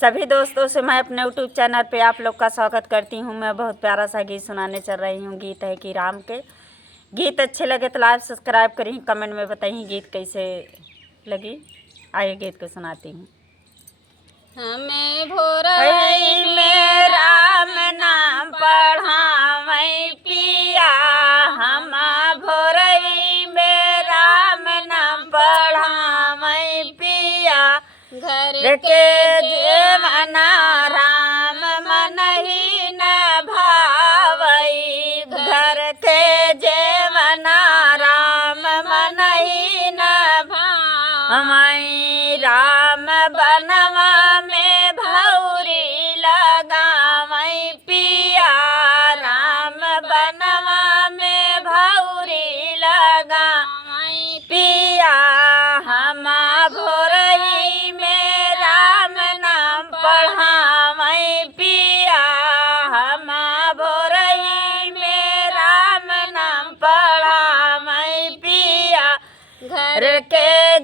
सभी दोस्तों से मैं अपने यूट्यूब चैनल पे आप लोग का स्वागत करती हूँ। मैं बहुत प्यारा सा गीत सुनाने चल रही हूँ। गीत है कि राम के। गीत अच्छे लगे तो लाइक सब्सक्राइब करी, कमेंट में बताइए गीत कैसे लगी। आइए गीत को सुनाती हूँ। हमें भोरई में राम नाम पढ़ावई पिया, हम भोरई में राम नाम पढ़ावई पिया। घर के जेवना राम मन ही न भावई, घर के जेवना राम मन ही न भावई। राम बनवा में भौरी लगावई पिया, राम बनवा में भौरी लगावई पिया। हम भोरई में राम नाम पढ़ावई पिया, हम भोरई में राम नाम पढ़ावई पिया। घर के